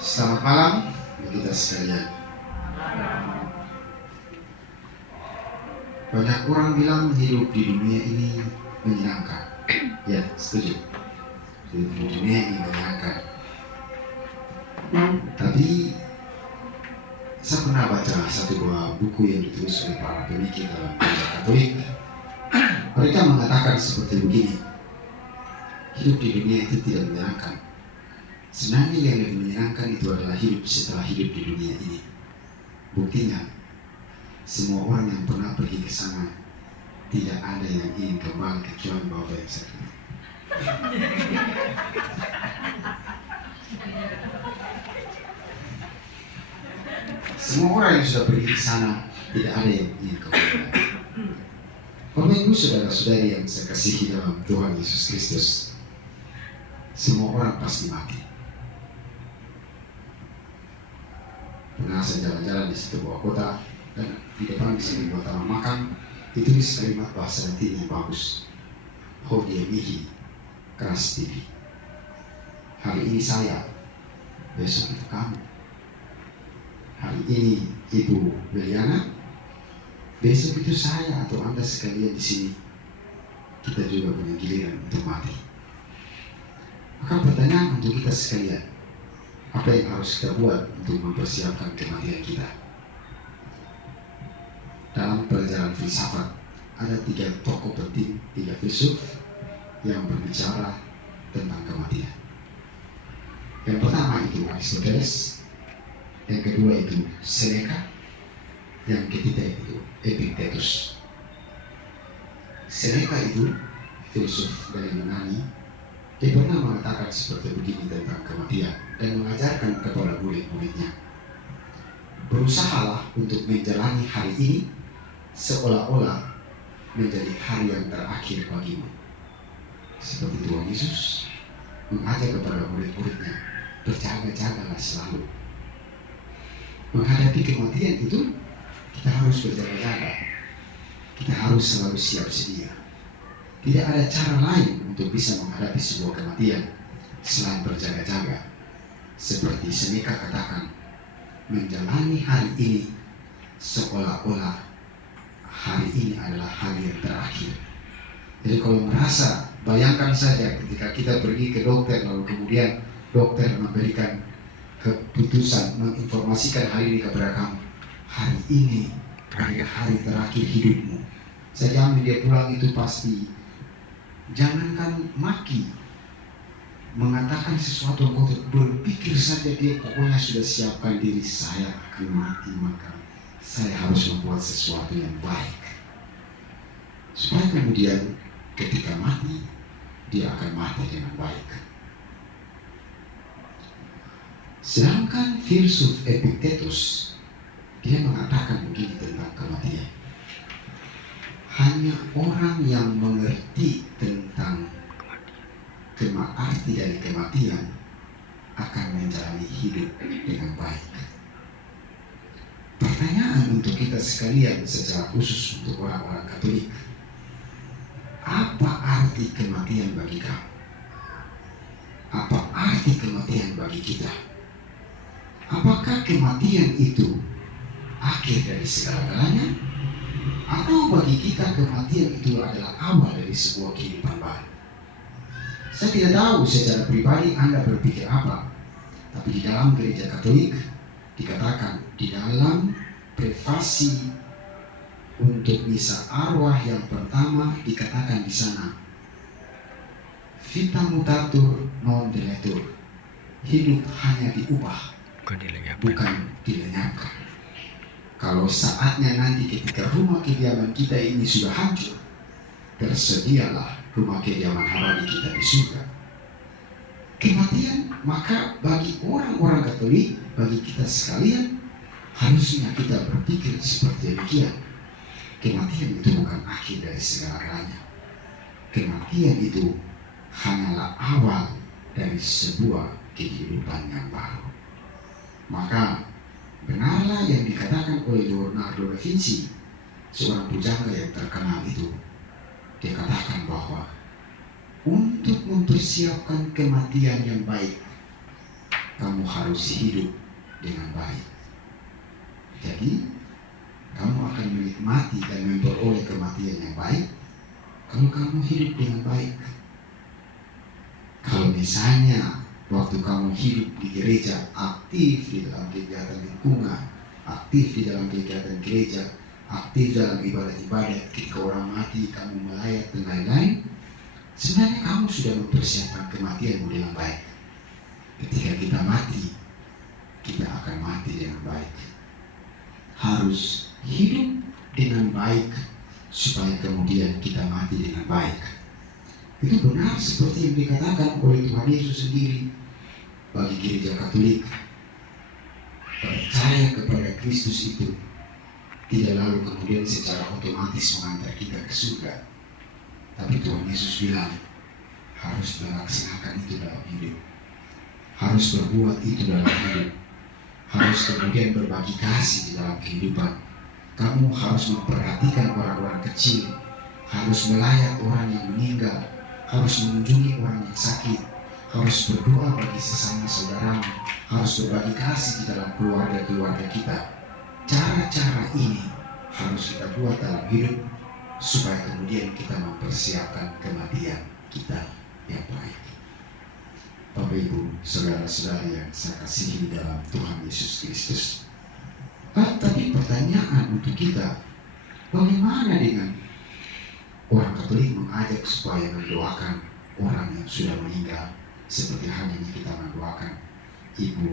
Selamat malam bagi kita sekalian. Banyak orang bilang hidup di dunia ini menyenangkan. Ya, setuju. Hidup di dunia ini menyenangkan. Tapi saya pernah baca satu buah buku yang ditulis oleh para pemikir dalam gereja Katolik. Mereka mengatakan seperti begini: hidup di dunia itu tidak menyenangkan. Sebenarnya yang lebih menyenangkan itu adalah hidup setelah hidup di dunia ini. Buktinya, semua orang yang pernah pergi ke sana tidak ada yang ingin kembali kecuali Bapak yang satu. Semua orang yang sudah pergi ke sana tidak ada yang ingin kembali. Bapak Ibu, saudara-saudari yang saya kasihi dalam Tuhan Yesus Kristus, semua orang pasti mati. Pernah saya jalan-jalan di situ bawah kota, dan di depan di sini buat taman makan ditulis kalimat bahasa Latin yang bagus: Hodie mihi keras TV. Hari ini saya, besok itu kamu. Hari ini Ibu Beliana, besok itu saya atau Anda sekalian di sini. Kita juga punya giliran untuk mati. Maka pertanyaan untuk kita sekalian, apa yang harus kita buat untuk mempersiapkan kematian kita? Dalam pelajaran filsafat ada 3 tokoh penting, 3 filsuf yang berbicara tentang kematian. Yang pertama itu Aristoteles, yang kedua itu Seneca, yang ketiga itu Epictetus. Seneca itu filsuf dari Yunani. Dia pernah mengatakan seperti begini tentang kematian dan mengajarkan kepada murid-muridnya: berusahalah untuk menjalani hari ini seolah-olah menjadi hari yang terakhir bagimu. Seperti Tuhan Yesus mengajak kepada murid-muridnya, berjaga-jagalah selalu. Menghadapi kematian itu kita harus berjaga-jaga. Kita harus selalu siap sedia. Tidak ada cara lain untuk bisa menghadapi sebuah kematian selain berjaga-jaga. Seperti Seneca katakan, menjalani hari ini seolah-olah hari ini adalah hari yang terakhir. Jadi kalau merasa, bayangkan saja ketika kita pergi ke dokter, lalu kemudian dokter memberikan keputusan, menginformasikan hari ini kepada kamu, hari ini adalah hari terakhir hidupmu. Saya jamin dia pulang itu pasti, jangankan maki, mengatakan sesuatu yang kotor, berpikir saja dia pokoknya sudah siapkan diri, saya akan mati, maka saya harus membuat sesuatu yang baik supaya kemudian ketika mati dia akan mati dengan baik. Sedangkan filsuf Epictetus, dia mengatakan begini tentang kematian: hanya orang yang mengerti tentang arti dari kematian akan menjalani hidup dengan baik. Pertanyaan untuk kita sekalian, secara khusus untuk orang-orang Katolik, apa arti kematian bagi kamu? Apa arti kematian bagi kita? Apakah kematian itu akhir dari segala-galanya? Atau bagi kita kematian itu adalah awal dari sebuah kehidupan baru? Saya tidak tahu secara pribadi Anda berpikir apa, tapi di dalam gereja Katolik dikatakan, di dalam prefasi untuk misa arwah yang pertama dikatakan di sana, vita mutatur non diletur, hidup hanya diubah, bukan dilenyapkan. Kalau saatnya nanti ketika rumah kediaman kita ini sudah hancur, bersedialah rumah kediaman abadi kita di surga. Kematian, maka bagi orang-orang Katolik, bagi kita sekalian, harusnya kita berpikir seperti demikian. Kematian itu bukan akhir dari segala-galanya. Kematian itu hanyalah awal dari sebuah kehidupan yang baru. Maka benarlah yang dikatakan oleh Leonardo da Vinci, seorang pujangga yang terkenal itu. Dia katakan bahwa untuk mempersiapkan kematian yang baik, kamu harus hidup dengan baik. Jadi kamu akan menikmati dan memperoleh kematian yang baik kalau kamu hidup dengan baik. Kalau misalnya waktu kamu hidup di gereja, aktif di dalam kegiatan lingkungan, aktif di dalam kegiatan gereja, aktif dalam ibadat-ibadat, ketika orang mati kamu melayat dan lain-lain, sebenarnya kamu sudah mempersiapkan kematianmu dengan baik. Ketika kita mati, kita akan mati dengan baik. Harus hidup dengan baik supaya kemudian kita mati dengan baik. Itu benar seperti yang dikatakan oleh Tuhan Yesus sendiri bagi gereja Katolik. Percaya kepada Kristus itu tidak lalu kemudian secara otomatis mengantar kita ke surga. Tapi Tuhan Yesus bilang harus melaksanakan itu dalam hidup, harus berbuat itu dalam hidup, harus kemudian berbagi kasih di dalam kehidupan. Kamu harus memperhatikan orang-orang kecil, harus melayat orang yang meninggal, harus mengunjungi orang yang sakit, harus berdoa bagi sesama saudaramu, harus berbagi kasih di dalam keluarga-keluarga kita. Cara-cara ini harus kita buat dalam hidup supaya kemudian kita mempersiapkan kematian kita yang baik. Bapak Ibu, saudara-saudari yang saya kasihi dalam Tuhan Yesus Kristus. Tapi pertanyaan untuk kita, bagaimana dengan orang Katolik mengajak supaya mendoakan orang yang sudah meninggal, seperti halnya kita mendoakan Ibu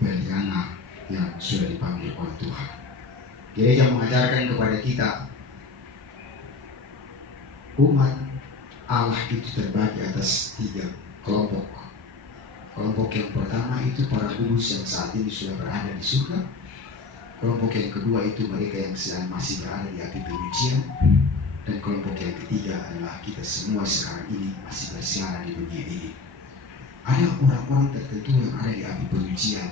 Beliana yang sudah dipanggil oleh Tuhan. Gereja mengajarkan kepada kita, umat Allah itu terbagi atas 3 kelompok. Kelompok yang pertama itu para kudus yang saat ini sudah berada di surga. Kelompok yang kedua itu mereka yang sedang masih berada di api penyucian. Dan kelompok yang ketiga adalah kita semua sekarang ini masih bersiaran di dunia ini. Ada orang-orang tertentu yang ada di api penyucian.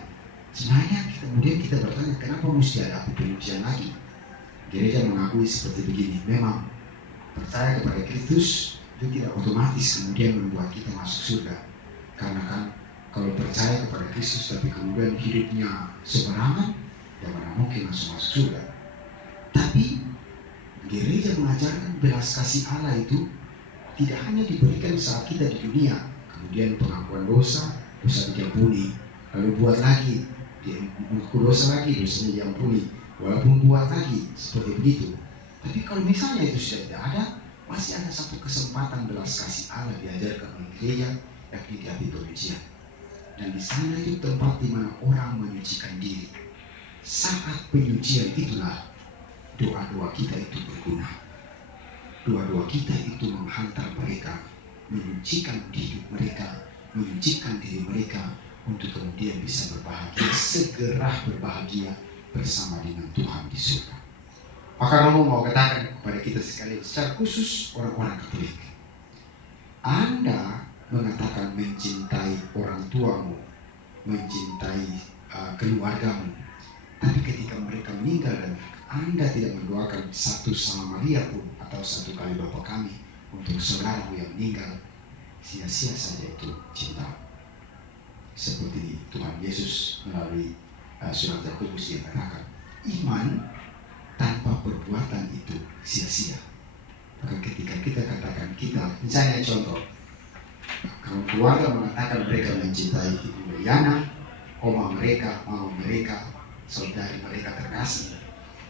Sebenarnya kemudian kita bertanya, kenapa mesti ada api penyucian lagi? Gereja mengakui seperti begini, memang percaya kepada Kristus itu tidak otomatis kemudian membuat kita masuk surga. Karena kan kalau percaya kepada Kristus tapi kemudian hidupnya sembarangan, ya mana mungkin langsung masuk surga. Tapi gereja mengajarkan belas kasih Allah itu tidak hanya diberikan saat kita di dunia, kemudian pengakuan dosa diampuni, lalu buat lagi, mengaku dosa lagi, dosanya diampuni, walaupun buat lagi, seperti begitu. Tapi kalau misalnya itu sudah tidak ada, masih ada satu kesempatan belas kasih Allah diajarkan oleh gereja, yakni di api penyucian. Dan di sana itu tempat di mana orang menyucikan diri. Saat penyucian itulah doa-doa kita itu berguna. Doa-doa kita itu menghantar mereka, menyucikan hidup mereka, menyucikan diri mereka untuk kemudian bisa berbahagia, segera berbahagia bersama dengan Tuhan di surga. Maka Romo mau katakan kepada kita sekalian, secara khusus orang-orang Katolik, Anda mengatakan mencintai orang tuamu, mencintai keluargamu, tapi ketika mereka meninggal dan Anda tidak mendoakan satu sama Maria pun atau satu kali Bapa kami untuk saudaramu yang meninggal, sia-sia saja itu cinta. Seperti Tuhan Yesus melalui surat Yakobus yang katakan, iman tanpa perbuatan itu sia-sia. Maka ketika kita katakan kita, misalnya contoh, kalau keluarga mengatakan mereka mencintai Ibu Meliana, oma mereka, mama mereka, saudari mereka terkasih,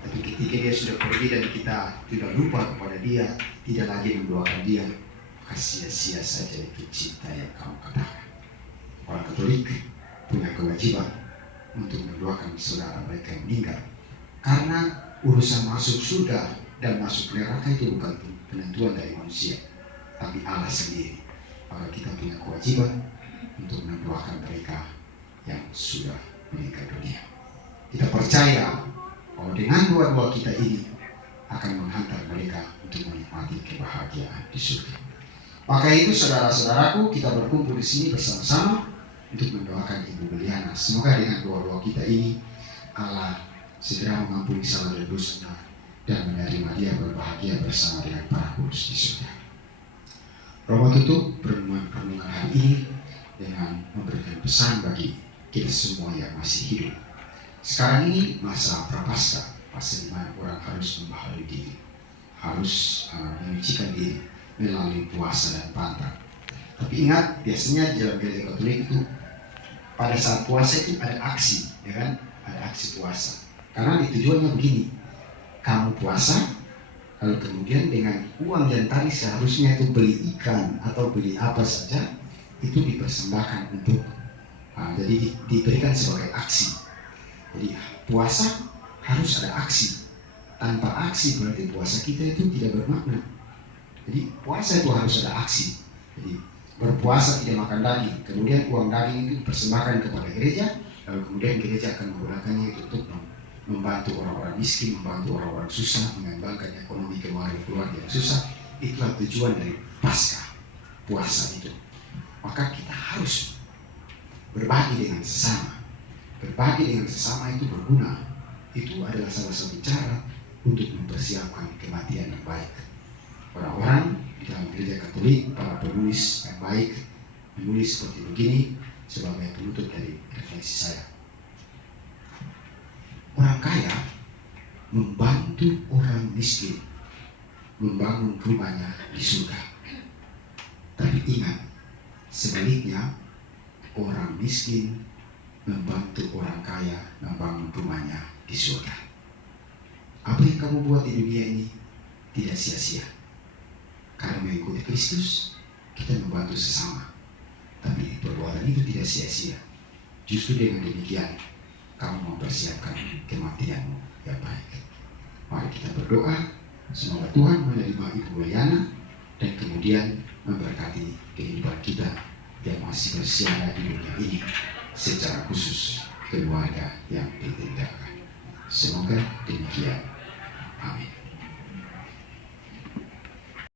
tapi ketika dia sudah pergi dan kita tidak lupa kepada dia, tidak lagi mendoakan dia, maka sia-sia saja itu cinta yang kamu katakan. Orang Katolik punya kewajiban untuk mendoakan saudara mereka yang meninggal, karena urusan masuk surga dan masuk neraka itu bukan penentuan dari manusia, tapi Allah sendiri. Maka kita punya kewajiban untuk mendoakan mereka yang sudah meninggal dunia. Kita percaya bahwa dengan doa-doa kita ini akan menghantar mereka untuk menikmati kebahagiaan di surga. Maka itu saudara-saudaraku, kita berkumpul di sini bersama-sama untuk mendoakan Ibu Beliana. Semoga dengan doa-doa kita ini Allah segera mengampuni salah dan dosanya dan menerima dia berbahagia bersama dengan para kudus di surga. Romo tutup renungan hari ini dengan memberikan pesan bagi kita semua yang masih hidup. Sekarang ini masa prapaskah, masa di mana orang harus membaharui diri, harus menyucikan diri melalui puasa dan pantang. Tapi ingat, biasanya dalam gereja Katolik itu pada saat puasa itu ada aksi, ya kan? Ada aksi puasa. Karena tujuannya begini, kamu puasa, lalu kemudian dengan uang yang tadi seharusnya itu beli ikan atau beli apa saja, itu dipersembahkan untuk, jadi diberikan sebagai aksi. Jadi puasa harus ada aksi. Tanpa aksi berarti puasa kita itu tidak bermakna. Jadi puasa itu harus ada aksi. Jadi berpuasa tidak makan daging, kemudian uang daging itu dipersembahkan kepada gereja, lalu kemudian gereja akan menggunakannya itu untuk membantu orang-orang miskin, membantu orang-orang susah, mengembangkan ekonomi keluarga yang susah. Itulah tujuan dari Paskah, puasa itu. Maka kita harus berbagi dengan sesama. Berbagi dengan sesama itu berguna. Itu adalah salah satu cara untuk mempersiapkan kematian yang baik. Orang-orang di dalam gereja Katolik, para penulis yang baik, menulis seperti begini sebagai penutup dari refleksi saya. Orang kaya membantu orang miskin membangun rumahnya di surga. Tapi ingat, sebaliknya orang miskin membantu orang kaya membangun rumahnya di surga. Apa yang kamu buat di dunia ini tidak sia-sia. Karena mengikuti Kristus, kita membantu sesama. Tapi perbuatan itu tidak sia-sia. Justru dengan demikian, kamu mempersiapkan kematianmu yang baik. Mari kita berdoa, semoga Tuhan menerima Ibu Weliana dan kemudian memberkati kehidupan kita yang masih bersiara di dunia ini, secara khusus keluarga yang ditinggalkan. Semoga demikian.